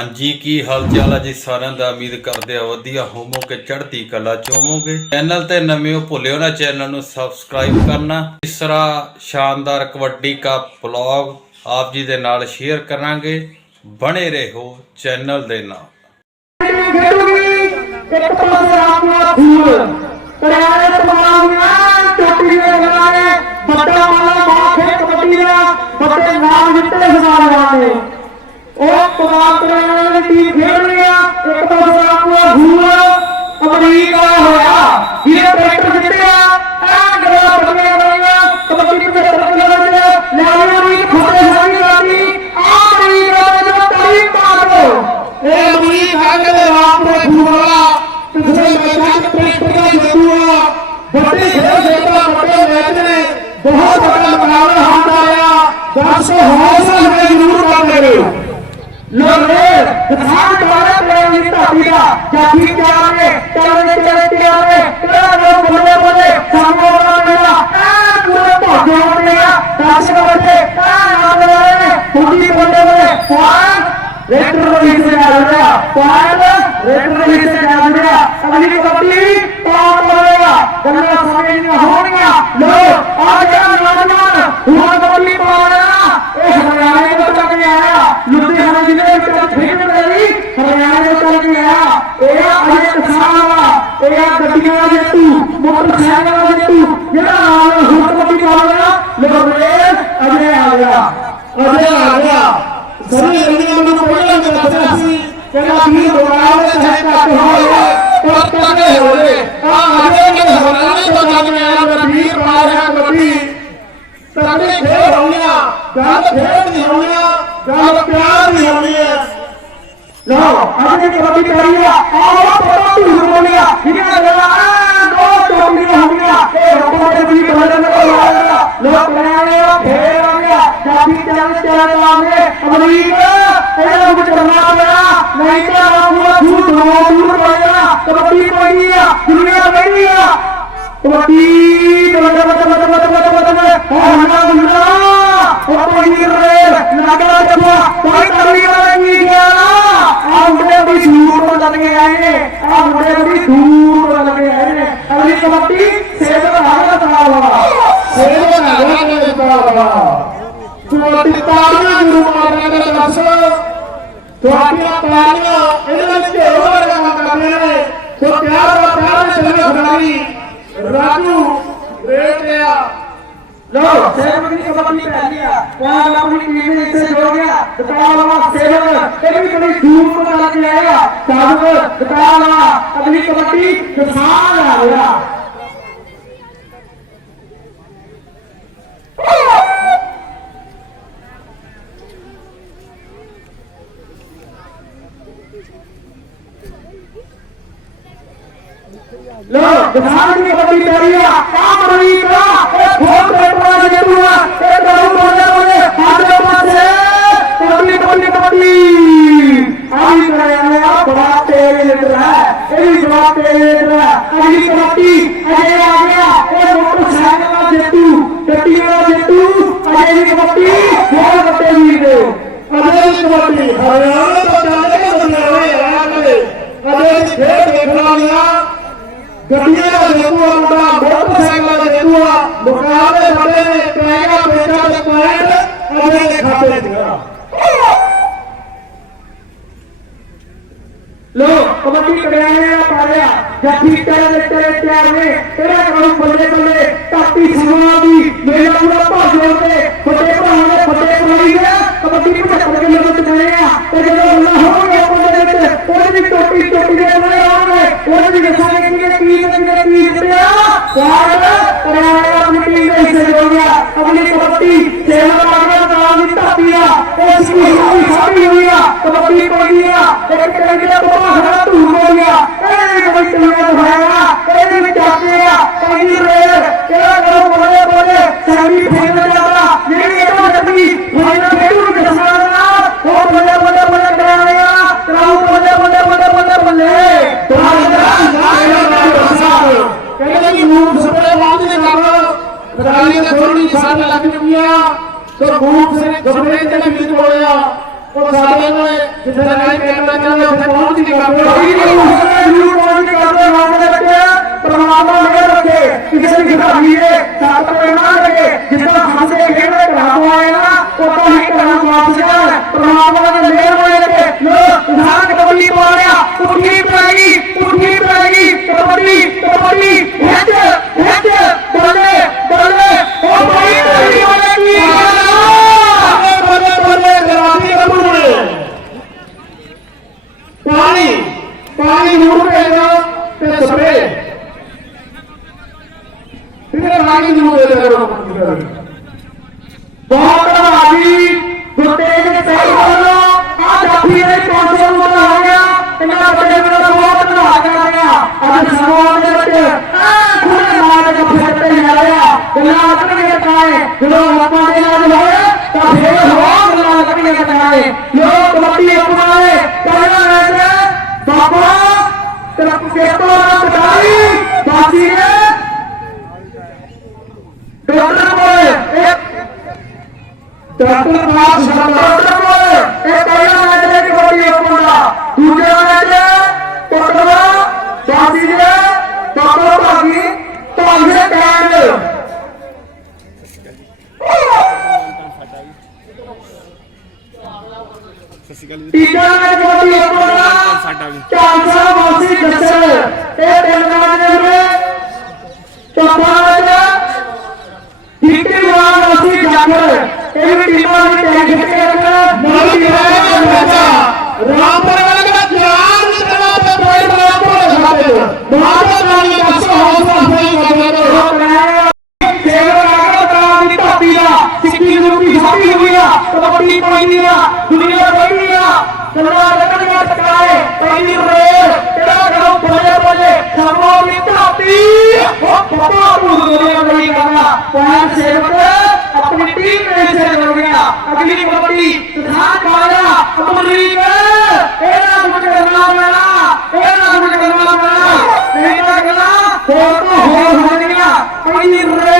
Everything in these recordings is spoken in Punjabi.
ਹਾਂਜੀ, ਕੀ ਹਾਲ ਚਾਲ ਹੈ ਜੀ ਸਾਰਿਆਂ ਦਾ? ਉਮੀਦ ਕਰਦੇ ਆ ਵਧੀਆ ਹੋਵੋਗੇ, ਚੜ੍ਹਦੀ ਕਲਾ ਚ ਚੈਨਲ ਤੇ ਨਵੇਂ ਹੋ ਭੁੱਲਿਓ ਨਾ, ਚੈਨਲ ਨੂੰ ਸਬਸਕ੍ਰਾਈਬ ਕਰਨਾ। ਤੀਸਰਾ ਸ਼ਾਨਦਾਰ ਕਬੱਡੀ ਦਾ ਵਲੌਗ ਆਪ ਜੀ ਦੇ ਨਾਲ ਸ਼ੇਅਰ ਕਰਾਂਗੇ। ਬਣੇ ਰਹੋ ਚੈਨਲ ਦੇ ਨਾਲ। ਇੱਕ ਪਾਸੇ ਆਪਣਾ ਫੂਲ ਕਰਿਆਲੇ ਤਮਾਮੀਆਂ ਟੋਪੀ ਦੇ ਗਲਾਰੇ ਵੱਡਾ ਵਾਲਾ ਬਾਖੇ ਕਬੱਡੀ ਦਾ। ਵੱਡੇ ਨਾਮ ਜਿੱਤੇ, ਹਜ਼ਾਰਾਂ ਨੇ ਉਹ ਕੁਮਾਰ ਕਰਿਆਲੇ ਦੀ ਟੀਮ ਖੇਡ ਰਹੀ ਆ ਇੱਕ ਪਾਸੇ ਆਪਣਾ ਫੂਲ ਅਮਰੀਕਾ ਹੋਇਆ ਇਹ ਟਰੈਕਟਰ ਜਿੱਤਿਆ ਆ ਗਲਾ ਪਟਨੇ ਵਾਲੀਆਂ ਕਬੱਡੀ ਦੇ ਤਰਫ ਵਿੱਚ ਲਿਆਉਣੀ ਵੀ ਖੋਤੇ ਸਾਰੀ ਰਾਤੀ ਆ ਅਮਰੀਕਾ ਦੇ ਤਾਲੀ ਮਾਰੋ ਇਹ ਅਮਰੀਕ ਹੱਕ ਦੇ ਰਾਮ ਦੇ ਫੂਲਾ ਪਿਛਲੇ ਮੈਚਾਂ ਚ ਟਰੈਕਟਰ ਦਾ ਜੱਟੂਆ ਵੱਡੀ ਖੇਡ ਜੇਤਾ ਵੱਡੇ ਮੈਚ ਨੇ ਬਹੁਤ ਵੱਡਾ ਮੁਕਾਬਲਾ ਹੁੰਦਾ ਆਇਆ ਦਰਸ਼ਕ ਹੌਸਲਾ ਹੈ ਜ਼ਰੂਰ ਕਰਦੇ राजद्वारा प्रयोजित अभिधा जाति क्या है चलने चलने क्या है चलो बोले बोले सामोरा मेरा पूरे तो ज़ोर मेरा राष्ट्र बचे नाम बोले खुदी बोले बोले पाँच रेट्रो हिस्से डाल दिया पाँच रेट्रो हिस्से डाल दिया अभी कभी ਵਾਲਾ ਗੱਡੀਆਂ ਦਾ ਜੱਟੂ, ਮੋਟਰਸਾਈਕਲ ਦਾ ਜੱਟੂ, ਜਿਹੜਾ ਨਾਲ ਹੁਣ ਕਬੱਡੀ ਪਾ ਰਿਹਾ ਅਜੇ ਆ ਗਿਆ ਅਜੇ ਆ ਗਿਆ। ਸਭੀ ਰਣੀਆਂ ਨੂੰ ਪਹਿਲਾਂ ਮੈਂ ਦੱਸਿਆ ਸੀ ਕਹਿੰਦਾ ਵੀ हमने कबड्डी कर लिया और कबड्डी हो गया। इनका लगा दो टोकरी हो गया। ए रब्बा ने भी कबड्डी में लगा लिया लोग बनाने का फेर हो गया। जाति चल चल हमने कबड्डी तेरा कुछ करना पड़ा नहीं तो पूरा झूठ हो दूर पड़ गया कबड्डी पड़ गया। दुनिया पड़ गया कबड्डी कबड्डी कबड्डी कबड्डी कबड्डी कबड्डी ओ हमारा मुन्ना ओ पनीर रे नगर सेवक की संपत्ति पहनिया कौन अपनी नींद से जोड़ गया बतावा सेवक कभी कभी धूप को लग जाएगा साधु बतावा अगली कबड्डी किसान आ गया लो किसान की कबड्डी पहनिया काम रही का बहुत के बुआ ए गाँव बोले बोले हर जो पासे टोटली टोटली टोटली अभी कराया बड़ा तेरे लीटर है अभी बड़ा तेरे लीटर है अभी टोटली अरे आ गया ए मोटरसाइकिल का जेतू टोटली का जेतू अरे टोटली और टोटली दे अरे टोटली हरियाणा तो चले बदलावे आ गए अरे खेल देखना लिया ਦੇ ਅਜੇ ਦੀ ਕਬੱਡੀ ਹਰਿਆਣਾ ਤੋਂ ਚੱਲ ਕੇ ਲੁਧਿਆਣੇ ਆ ਕੇ ਅਜੇ ਦੀ ਖੇਡ ਦੇਖਣ ਵਾਲੀਆਂ ਗੱਡੀਆਂ ਦਾ ਜੇਤੂਆ ਮੁੰਡਾ ਮੋਟਰਸਾਈਕਲ ਦਾ ਜੇਤੂਆ ਮੁਕਾਬਲੇ ਬੜੇ ਨੇ ਟਰੈਗਾ ਪੇਚਾ ਦੇ ਪੁਆਇੰਟ ਅਜੇ ਦੇ ਖਾਤੇ 'ਚ ਗਿਆ ਲੋ ਕਬੱਡੀ ਕਰਿਆਣੇ ਆ ਪਾਰਿਆ ਜੱਫੀ ਤੇਰੇ ਦੇ ਤੇਰੇ ਤਿਆਰ ਨੇ ਤੇਰਾ ਕਰੂ ਬੱਲੇ ਬੱਲੇ ਧਰਤੀ ਸਮਾਂ ਦੀ ਮੇਰਾ ਪੂਰਾ ਭਾਜ ਤੇ ਫੱਟੇ ਭਰਾਵਾਂ ਦੇ ਫੱਟੇ ਪਰਾਈ ਦੇ ਕਬੱਡੀ 75 ਕਿਲੋ ਵਿੱਚ ਗਏ ਆ ਤੇ ਜਦੋਂ ਆ ਕਬੱਡੀ ਆ। ਇੱਕ ਟੈਂਕ ਦਾ ਬੋਲਾ ਖੜਾ ਧੂਰ ਹੋ ਗਿਆ। ਇਹਨੇ ਕੋਈ ਟੀਮਾਂ ਦਿਖਾਇਆ ਇਹਦੇ ਵੀ ਚਾਹਤੇ ਆ ਕੋਈ ਰੇਡ ਕਿਹੜਾ ਕਰੋ ਬੋਲੇ ਬੋਲੇ। ਸੈਮੀ ਫਾਈਨਲ ਜਾਂਦਾ ਜਿਹੜੀ ਇਹਦਾ ਜੱਟੀ ਫਾਈਨਲ ਖੇਡੂ ਨੂੰ ਕਿਸਾਨਾ ਉਹ ਬੱਲੇ ਬੱਲੇ ਬੱਲੇ ਕਰਾਇਆ ਕਰਾਉ, ਬੱਲੇ ਬੱਲੇ ਬੱਲੇ ਬੱਲੇ ਬੱਲੇ। ਕਹਿੰਦੇ ਜੀ ਮੂੰਹ ਸੁਪਰੇ ਬਾਅਦ ਦੇ ਕੰਮ ਕਰਾਲੀ ਦੇ ਥੋੜੀ ਸਾਡ ਲੱਗ ਚੁੱਕੀਆਂ। ਆ ਮੂੰਹ ਸੇ ਸੁਪਰੇ ਤੇ ਵੀ ਵੀਰ ਹੋਇਆ ਉਹ ਸਾਡੇ ਕੋਲੇ ਜਿੱਥੇ ਲਾਈਵ ਕੈਮਰਾ ਚੱਲਦਾ ਉੱਥੇ ਪਹੁੰਚ ਨਹੀਂ ਕਰਦੇ ਕੋਈ ਨਹੀਂ ਉਸਨੇ ਜ਼ਰੂਰ ਕਰਦੇ ਮਾਨ ਦੇ ਵਿੱਚ ਪਰਮਾਤਮਾ ਮਿਹਰ ਰੱਖੇ। ਕਿਸੇ ਦੀ ਖਰਾਬੀ ਹੈ। ਸਾਥ ਕੋਈ ਨਾ ਲੱਗੇ ਜਿੱਦਾਂ ਹੱਸਦੇ ਖੇਡਦੇ ਘਰਾਂ ਤੋਂ ਆਏ ਨਾ ਉਦੋਂ ਹੀ ਘਰਾਂ ਨੂੰ ਵਾਪਸ ਜਾਣ ਪਰਮਾਤਮਾ ਦੇ ਮਿਹਰ ਹੋਏ ਰੱਖੇ ਲੋ ਉਧਾਰ ਕਬੱਡੀ ਪਾ ਲਿਆ ਉੱਠੀ ਪੈਗੀ ਉੱਠੀ ਪੈਗੀ ਕਬੱਡੀ ਕਬੱਡੀ ਹਿੱਟ ਹਿੱਟ ਬੱਲੇ ਬੱਲੇ ਉਹ ਬੜੀ ਤੇਰੀ ਵਾਲੇ ਕੀ ਬੱਲੇ ਬੱਲੇ ਗਰਾਮੀ ਗੱਭਰੂ ਨੇ ਪਾਣੀ ਪਾਣੀ ਜ਼ਰੂਰ ਭੇਜੋ ਤੇ ਸਪਰੇ ਫਿਰ ਪਾਣੀ ਜ਼ਰੂਰ ਦੇ ਦਿਆ ਬਹੁਤ ਧੰਨਵਾਦੀ ਗੁਰਤੇਜ ਸਿੰਘ ਵੱਲੋਂ ਆ ਜਾਫੀ ਦੇ ਪਹੁੰਚਣ ਨੂੰ ਹੋ ਗਿਆ ਇਹਨਾਂ ਵੱਡੇ ਵੀਰਾਂ ਦਾ ਬਹੁਤ ਧੰਨਵਾਦ ਕਰਦੇ ਅੱਜ ਸਮਾਜ ਦੇ ਵਿੱਚ ਖੁੱਲੇ ਮਾਰ ਕੇ ਫਿਰਦੇ ਜਾ ਰਿਹਾ ਗੱਲਾਂ ਲੱਗਣਗੇ ਕਾਏ ਜਦੋਂ ਆਪਾਂ ਦੇ ਨਾਲ ਹੋਏ, ਤਾਂ ਫੇਰ ਹੋਰ ਗੱਲਾਂ ਲੱਗਣਗੇ ਕਾਏ ਲੋਕ ਕਬੱਡੀ ਅਪਣਾਏ ਪਹਿਲਾ ਮੈਚ ਤੀਜਾ ਮੈਚ ਕਬੱਡੀ ਦਾ ਸਾਡਾ ਵੀ। ਚਾਂਸਾ ਬਾਸੀ ਜੱਸਲ ਇਹ ਤਿੰਨ ਮੈਚ ਦੇ ਵਿੱਚ ਚੌਥਾ ਮੈਚ ਜਿੱਤੇ ਵਾਰ ਅਸੀਂ ਜਾਗਰ ਇਹ ਵੀ ਟੀਮਾਂ ਦੀ ਟੈਗ ਰੱਖਣਾ। ਮੋਦੀ ਰਾਮ ਬੱਚਾ ਰਾਮਪੁਰ ਵਾਲੇ ਦਾ ਚਾਰ ਦੇ ਤਲਾ ਤੇ ਪੁਆਇੰਟ ਰਾਮਪੁਰ। ਸਾਡੇ ਬਹੁਤ हॉकी हुआ, कबड्डी पहिया दुनिया पहिया कलरा लगन का टकराए पहिनी रे तेरा गरम बजे बजे सबो मिटाती हो पापा पूरी दुनिया नहीं करना। पॉइंट सेव अपनी टीम में से कर गया अगली कबड्डी सिद्धार्थ वाला अमरी में तेरा कुछ करना मेरा तेरा कुछ करना मेरा तेरा गला हो हो हो गया। पहिनी रे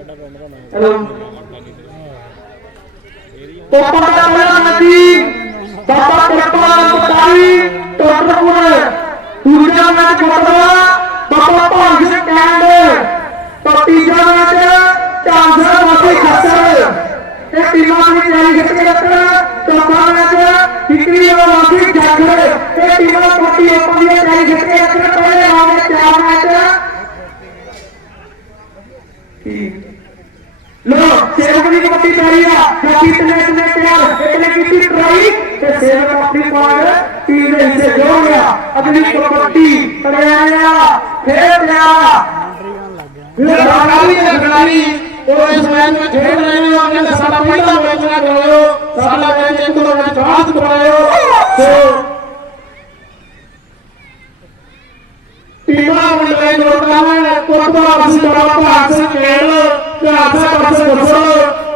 ਕਿ ਸਾਡਾ ਪਿੰਡ ਦਾ ਨਾਮ। ਕੋਪਾ ਦਾ ਮੇਰਾ ਨਦੀ ਬਾਬਾ ਕੋਟਵਾ ਬਟਾਲੀ ਟੋਟਰਪੁਰ। ਦੂਜਾ ਮੈਚ ਕੋਟਵਾ ਬਾਬਾ ਭਾਗ ਸਿੰਘ ਕੈਂਡ ਤਾਂ ਤੀਜਾ ਮੈਚ ਚਾਂਸਰ ਵਾਸੀ ਖੱਸਰ ਇਹ ਟੀਮਾਂ ਦੀ ਤਿਆਰੀ ਖਿੱਚ ਕੇ ਰੱਖਣਾ। ਚੌਥਾ ਮੈਚ ਫਿਕਰੀ ਵਾਸੀ ਜਾਗਰ ਇਹ ਟੀਮਾਂ ਕਬੱਡੀ ਓਪਨ ਦੀ ਤਿਆਰੀ ਖਿੱਚ ਕੇ ਰੱਖਣਾ ਪਹਿਲੇ ਰਾਉਂਡ ਦੇ ਚਾਰ ਮੈਚ ਲੋ ਸੇਵਕ ਦੀ ਕਬੱਡੀ ਪਈ ਆ ਜਾਤੀ ਤਨੇ ਤਨੇ ਤਿਆਰ ਇੱਕ ਨੇ ਕੀਤੀ ਟਰਾਈ ਤੇ ਸੇਵਕ ਆਪਣੀ ਪਾਰ ਟੀਮ ਦੇ ਹਿੱਸੇ ਜੋੜ ਗਿਆ। ਅਗਲੀ ਕਬੱਡੀ ਕਰਿਆ ਫੇਰ ਲਿਆ ਫਿਰ ਰਾਣੀ ਉਹ ਇਸ ਮੈਚ ਵਿੱਚ ਖੇਡ ਰਹੇ ਨੇ ਉਹਨੇ ਤਾਂ ਸਾਡਾ ਪਹਿਲਾ ਮੈਚ ਨਾ ਕਰਾਇਓ, ਸਾਡਾ ਮੈਚ ਇੱਕ ਦੋ ਮੈਚ ਬਾਅਦ ਕਰਾਇਓ। ਸੋ ਟੀਮਾਂ ਮੁੰਡੇ ਜੋੜਦਾ ਹੈ ਕੋਟਵਾ ਵਾਸੀ ਬਾਬਾ ਭਾਗ ਸਿੰਘ ਕੇਲ ਤੇ ਆਸਾ ਪਾਸੇ ਦੱਸੋ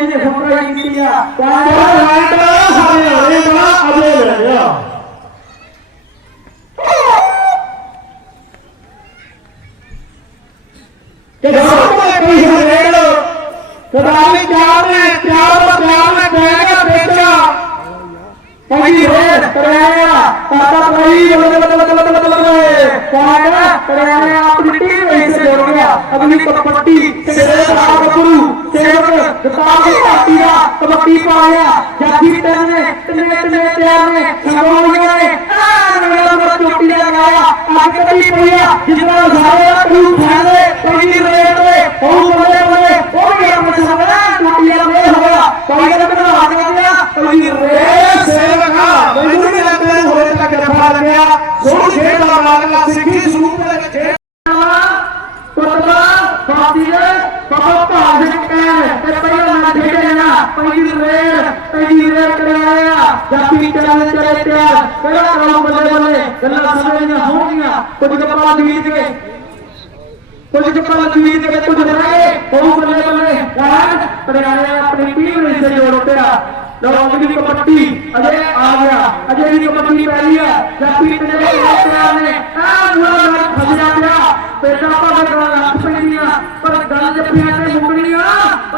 ਕੋਈ ਫੁੱਟਾ ਹੀ ਕੀਤੀ ਆ ਰਾਈਟ ਸਾਰੇ ਹਰੇ ਦਾ ਅਜੇ ਲੈ ਗਿਆ ਕਿ ਸਾਹਮਣੇ ਕੋਈ ਰੇਡ ਕਦਾਲੀ ਚਾਰ ਨੇ ਚਾਰ ਚਾਰ ਨੇ ਬੈਗਾ ਬੇਚਾ ਪਹਿਲੀ ਰੇਡ ਕਰਿਆ ਤਾਤਾ ਭਾਈ ਬੱਲੇ ਬੱਲੇ ਬੱਲੇ ਬੱਲੇ ਬੱਲੇ ਕਾਇਆ ਕਰਿਆ ਆਪਣੀ ਟੀਮ ਵਿੱਚ ਜੋੜ ਗਿਆ ਅਗਲੀ ਕਬੱਡੀ ਤੇਰੇ ਦਾ ਗੁਰੂ ਸੇਵਕ ਗਤਾਰ ਦੀ ਧਰਤੀ ਦਾ ਕਬੱਡੀ ਪਾਇਆ ਜਾਫੀ ਟਨ ਨੇ ਟਨੇ ਟਨੇ ਤਿਆਰ ਨੇ ਸੰਗੋਲੀਆਂ ਨੇ ਆ ਮੇਰਾ ਮਤ ਚੋਟੀ ਦਾ ਲਗਾਇਆ ਅੱਗ ਕਦੀ ਪਈਆ ਜਿਸ ਨਾਲ ਸਾਰੇ ਦਾ ਕਰੂ ਫਾਇਦੇ ਪਹਿਲੀ ਰੇਡ ਤੇ ਉਹ ਬੱਲੇ ਬੱਲੇ ਉਹ ਵੀ ਆਪਣੇ ਸਾਹਮਣੇ ਚੋਟੀ ਦਾ ਮੇਲ ਹੋਇਆ ਕੋਈ ਨਾ ਬਣਾ ਆ ਗਿਆ ਪਹਿਲੀ ਰੇਡ ਸੇਵਕਾ, ਮੈਨੂੰ ਨਹੀਂ ਲੱਗਦਾ ਇਹ ਹੋਰੇ ਤੱਕ ਜੱਫਾ ਲੱਗਿਆ ਸੋਹ ਖੇਡ ਦਾ ਮਾਲਕ ਸਿੱਖੀ ਸਰੂਪ ਦੇ ਵਿੱਚ ਖੇਡ ਕੁੱਤਵਾ ਬਾਤੀ ਦੇ ਬਾਬਾ ਭਾਗ ते पहियो ना भेटे ना पहिली रेड पहिली रेड कराया जापी चलाने चले तैयार कड़ा कड़ा बदले बदले गल्ला समझ नहीं होंगी कुछ कपाल दीद के कुछ कपाल दीद के कुछ बनाए बहु बदले बदले कारण कराया अपनी टीम ने से जोड़ दिया लोगों की कपट्टी अजय आ गया अजय की कपट्टी पहली है जापी चले तैयार ने आ पूरा फंस जा गया बेटा पर गल पर गल जब भी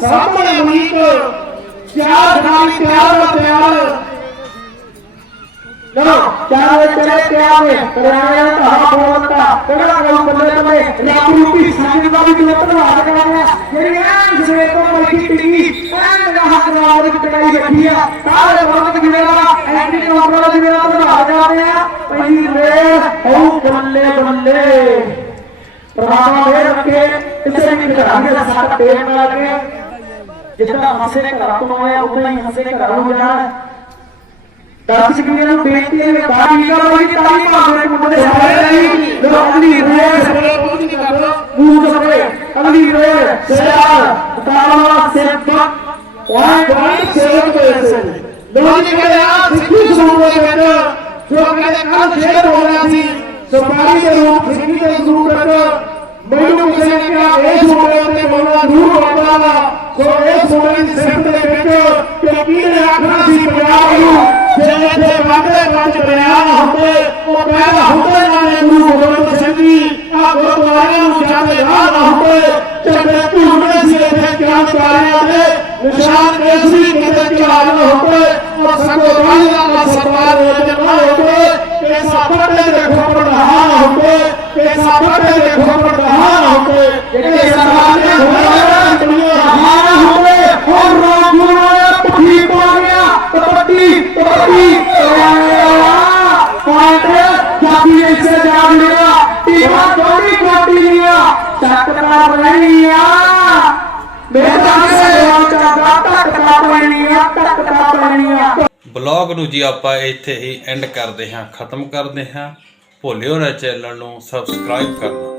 ਕੰਮ ਬੱਲੇ ਬੱਲੇ ਇਹਨੂੰ ਸਾਹਮਣਾ ਵੀ ਖਾਣਾ ਜਿਹਾ ਮਾਰਾ ਨਹੀਂ ਇਹ ਆਇਆ ਇਹ ਬੜੀ ਦੂਰ ਤੋਂ ਚੱਲ ਕੇ ਆਇਆ ਅੱਜ ਰਾਮ ਖੂਨ ਦਾ ਪਕੜਾ ਕੇ ਖੇਡਦਾ ਇਹ ਕਿਸਾਨਾਂ ਹਰਿਆਣਾ ਦੇ ਚੱਲ ਗਿਆ ਲੋਕ ਪਕੜ ਨਹੀਂ ਗਿਆ ਵੀ ਕੁੱਤੀ ਹੋਈ ਆ ਇਹ ਵੀ ਕਬੱਡੀ ਹੋ ਦੇ ਵਿੱਚ ਐ ਚੋਟੀ ਦੇ ਮਨਾਂ ਚੋਟੀ ਦੇ ਜੱਫੇ ਲਾਇਆ ਰਾਜੇ ਬੱਲੇ ਬੱਲੇ ਬੱਲੇ ਬੱਲੇ ਅਜੇ ਦੇ ਬਾਅਦ ਪਿੰਡੀ ਵਿੱਚ ਜੋੜਤਾ ਪਹਿਲੀ ਰੇਡ ਕਰਿਆ ਫੇਰ ਹੋ ਗਿਆ ਫੇਰ ਤੋਤੇ ਬਣਾਇਆ ਸਾਹਮਣੇ ਮਨੀਕ ਚਾਰ ਨਾਲ ਤਿਆਰ ਦਾ ਤਿਆਰ ਚਲੋ ਚਾਰੇ ਤੇਰੇ ਪਿਆਰੇ ਕਰਿਆ ਧਾਰਾ ਬੋਲਤਾ ਕਿਹੜਾ ਕੰਮ ਬੱਲੇ ਬੱਲੇ ਰੱਬ ਰੂਪੀ ਸੰਗ ਦਾ ਵੀ ਕਿਵੇਂ ਧੰਨਵਾਦ ਕਰਦੇ ਆ ਜਿਹੜੀ ਐਂ ਸਵੇਰ ਤੋਂ ਮਲਕੀ ਟਿੱਕੀ ਐਂ ਦਾ ਹੱਕ ਨਾਲ ਵਿੱਚ ਟਕਾਈ ਰੱਖੀ ਆ। ਸਾਰੇ ਵਰਤ ਜਿਵੇਂ ਦਾ ਐਂਟੀ ਕੰਟਰੋਲ ਦਾ ਜਿਵੇਂ ਦਾ ਧੰਨਵਾਦ ਕਰਦੇ ਆ। ਪਹਿਲੀ ਰੇਡ ਹਉ ਬੱਲੇ ਬੱਲੇ। ਪਰਮਾਤਮਾ ਦੇ ਰੱਖੇ ਕਿਸੇ ਵੀ ਘਰਾਂ ਦੇ ਸੱਟ ਤੇਲ ਨਾ ਲੱਗੇ। ਜਿੱਦਾਂ ਹੱਸੇ ਘਰਾਂ ਤੋਂ ਆਇਆ ਉਦਾਂ ਹੀ ਹੱਸੇ ਘਰਾਂ ਨੂੰ ਜਾਣਾ ਦਰਸ਼ਕ ਵੀਰਾਂ ਨੂੰ ਬੇਨਤੀ ਹੈ ਕਿ ਬਾਹਰ ਗੱਲ ਹੋਈ ਤਾਲੀ ਮਾਰਦੇ ਮੁੰਡੇ ਦੇ ਸਾਰੇ ਨਹੀਂ ਲੋ ਅਗਲੀ ਰੇਸ ਮੂੰਹ ਸਭੇ ਅਗਲੀ ਰੇਸ ਸਿਆਰ ਤਾਲਾ ਸੇਵਕ ਪੁਆਇੰਟ ਪੁਆਇੰਟ ਸੇਵਕ ਦੇ ਸੇ ਲੋਕ ਜੀ ਕਹਿੰਦੇ ਆ ਸਿੱਖੀ ਸਰੂਪ ਦੇ ਵਿੱਚ ਜੋ ਕਹਿੰਦੇ ਕੱਲ ਖੇਡ ਹੋ ਰਿਹਾ ਸੀ ਸਪਾਰੀ ਦੇ ਰੂਪ ਸਿੱਖੀ ਦੇ ਸਰੂਪ ਵਿੱਚ ਮੈਨੂੰ ਕਿਸੇ ਨੇ ਕਿਹਾ ਇਸ ਮੋੜੇ ਤੇ ਬੋਲਣਾ ਦੂਰ ਹੋਣਾ ਵਾ ਸੋ ਇਸ ਮੋੜੇ ਦੀ ਸਿਫਤ ਦੇ ਵਿੱਚ ਕਿ ਕਿਹਨੇ ਆਖਣਾ ਸੀ ਪੰਜਾਬ ਨੂੰ ਜੇ ਇੱਥੇ ਵਾਧੇ ਪੰਜ ਬਿਆਨ ਹੁੰਦੇ ਉਹ ਪਹਿਲਾਂ ਹੁੰਦੇ ਨਾ ਨੇ ਗੁਰੂ ਗੋਬਿੰਦ ਸਿੰਘ ਜੀ ਆ ਗੁਰਦੁਆਰੇ ਨੂੰ ਜਾਂਦੇ ਰਾਹ ਨਾ ਹੁੰਦੇ ਚੱਡੇ ਝੂਮੇ ਸੀ ਇੱਥੇ ਕਿਰਾਂਕਾਰੀਆਂ ਦੇ ਨਿਸ਼ਾਨ ਕੇਸਰੀ ਕਿਤੇ ਚੜਾਜ ਨਾ ਹੁੰਦੇ ਉਹ ਸੰਗੋ ਰਾਜਾ ਦਾ ਸਰਕਾਰ ਵਿੱਚ ਨਾ ਹੁੰਦੇ ਕਿ ਸਾਪੜੇ ਦੇ ਖੋਪੜ ਰਹਾ ਨਾ ਹੁੰਦੇ ਕਿ ਸਾਪੜੇ ਦੇ ਖੋਪੜ ਰਹਾ ਨਾ ਜਿਹੜੇ ਸਰਕਾਰ ਦੇ ਹੋਏ ਦੁਨੀਆ ਹਾਰਾ ਹੋਵੇ ਹੋਰ ਰਾਜੂ ਨੇ ਪੱਠੀ ਪਾ ਕਬੱਡੀ ਕਬੱਡੀ ਪੁਆਇੰਟ ਜਾਬੀ ਇਸ ਜਾ ਲਿਆ ਟੀਮਾਂ ਜੋੜੀ ਕਬੱਡੀ ਲਿਆ ਟੱਕਰਾਂ ਰਹਿਣੀਆਂ ਮੇਰਾ ਸੇ ਚਾਗਾ ਟੱਕਰਾਂ ਪੈਣੀਆਂ ਟੱਕਰਾਂ ਪੈਣੀਆਂ ਬਲੌਗ ਨੂੰ ਜੀ ਆਪਾਂ ਇੱਥੇ ਹੀ ਐਂਡ ਕਰਦੇ ਹਾਂ, ਖਤਮ ਕਰਦੇ ਹਾਂ। ਭੁੱਲਿਓ ਨਾ ਚੈਨਲ ਨੂੰ ਸਬਸਕ੍ਰਾਈਬ ਕਰਨਾ।